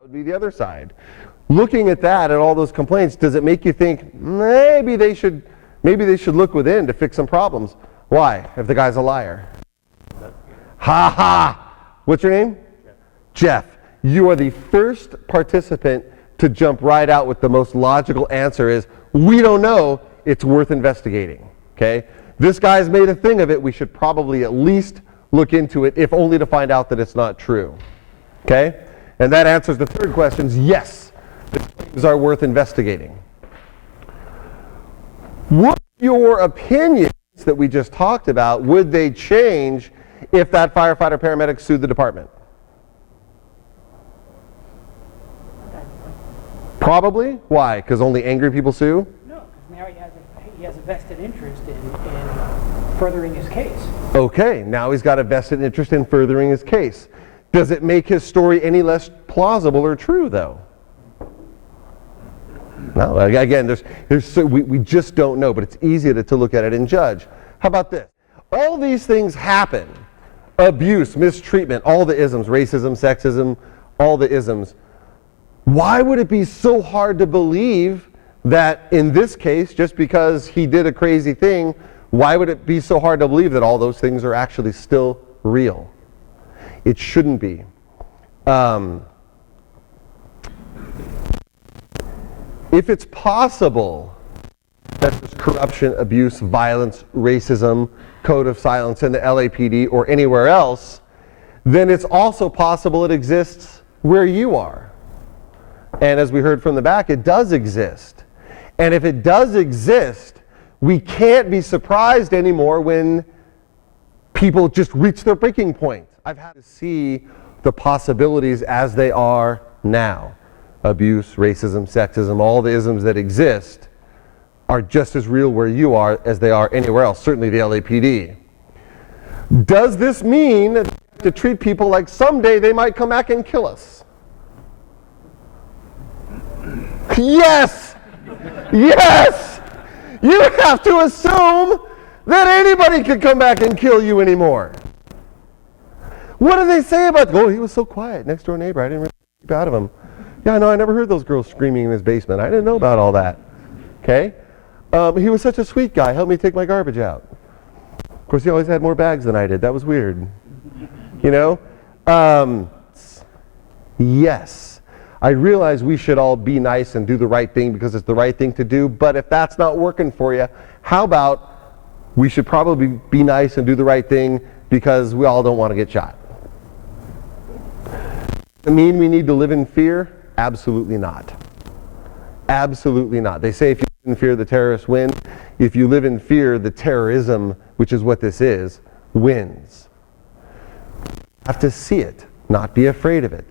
would be the other side. Looking at that and all those complaints, does it make you think maybe they should look within to fix some problems? Why? If the guy's a liar. Ha ha! What's your name? Jeff. You are the first participant to jump right out with the most logical answer is, we don't know, it's worth investigating. Okay? This guy's made a thing of it, we should probably at least look into it, if only to find out that it's not true. Okay? And that answers the third question, yes, the claims are worth investigating. What your opinions that we just talked about, would they change if that firefighter paramedic sued the department? Probably. Why? Because only angry people sue? No, because now he has a vested interest in furthering his case. Okay, now he's got a vested interest in furthering his case. Does it make his story any less plausible or true, though? No, again, we just don't know, but it's easy to look at it and judge. How about this? All these things happen. Abuse, mistreatment, all the isms, racism, sexism, all the isms. Why would it be so hard to believe that in this case, just because he did a crazy thing, why would it be so hard to believe that all those things are actually still real? It shouldn't be. If it's possible that there's corruption, abuse, violence, racism, code of silence in the LAPD or anywhere else, then it's also possible it exists where you are. And as we heard from the back, it does exist. And if it does exist, we can't be surprised anymore when people just reach their breaking point. I've had to see the possibilities as they are now. Abuse, racism, sexism, all the isms that exist are just as real where you are as they are anywhere else, certainly the LAPD. Does this mean that we have to treat people like someday they might come back and kill us? Yes! Yes! You have to assume that anybody could come back and kill you anymore. What do they say about, oh, he was so quiet, next door neighbor, I didn't really keep out of him. Yeah, no, I never heard those girls screaming in his basement. I didn't know about all that. Okay? He was such a sweet guy, helped me take my garbage out. Of course, he always had more bags than I did. That was weird. You know? Yes. I realize we should all be nice and do the right thing because it's the right thing to do, but if that's not working for you, how about we should probably be nice and do the right thing because we all don't want to get shot? Does it mean we need to live in fear? Absolutely not. Absolutely not. They say if you live in fear, the terrorists win. If you live in fear, the terrorism, which is what this is, wins. You have to see it, not be afraid of it.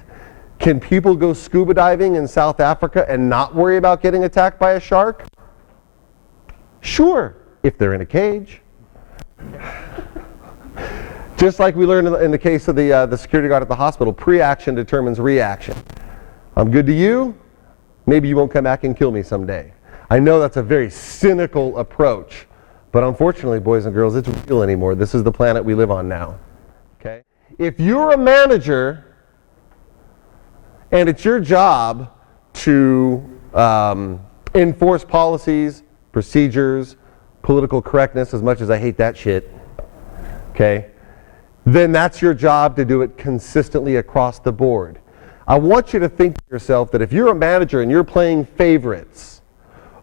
Can people go scuba diving in South Africa and not worry about getting attacked by a shark? Sure, if they're in a cage. Just like we learned in the case of the security guard at the hospital, pre-action determines reaction. I'm good to you, maybe you won't come back and kill me someday. I know that's a very cynical approach, but unfortunately, boys and girls, it's real anymore. This is the planet we live on now. Okay? If you're a manager and it's your job to enforce policies, procedures, political correctness, as much as I hate that shit, okay, then that's your job to do it consistently across the board. I want you to think to yourself that if you're a manager and you're playing favorites,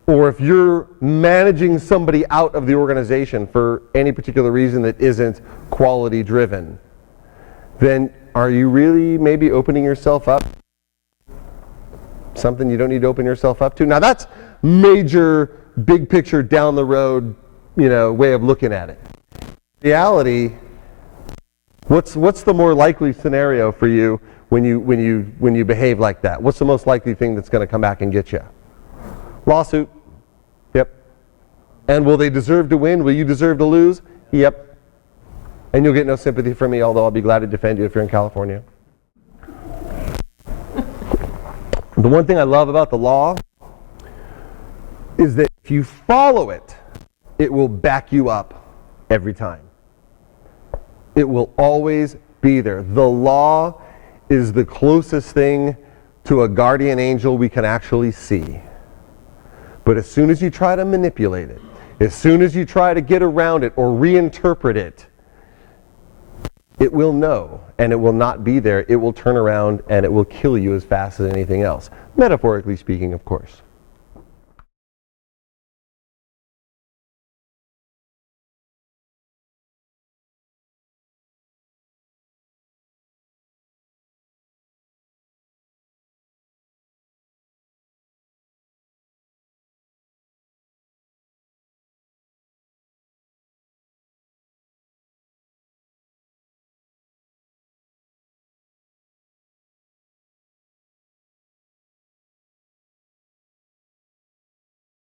or if you're managing somebody out of the organization for any particular reason that isn't quality driven, then are you really maybe opening yourself up? Something you don't need to open yourself up to? Now that's major, big picture, down the road, way of looking at it. Reality, what's the more likely scenario for you when you behave like that? What's the most likely thing that's going to come back and get you? Lawsuit. Yep. And will they deserve to win? Will you deserve to lose? Yep. And you'll get no sympathy from me, although I'll be glad to defend you if you're in California. The one thing I love about the law is that if you follow it, it will back you up every time. It will always be there. The law is the closest thing to a guardian angel we can actually see. But as soon as you try to manipulate it, as soon as you try to get around it or reinterpret it, it will know, and it will not be there. It will turn around and it will kill you as fast as anything else. Metaphorically speaking, of course.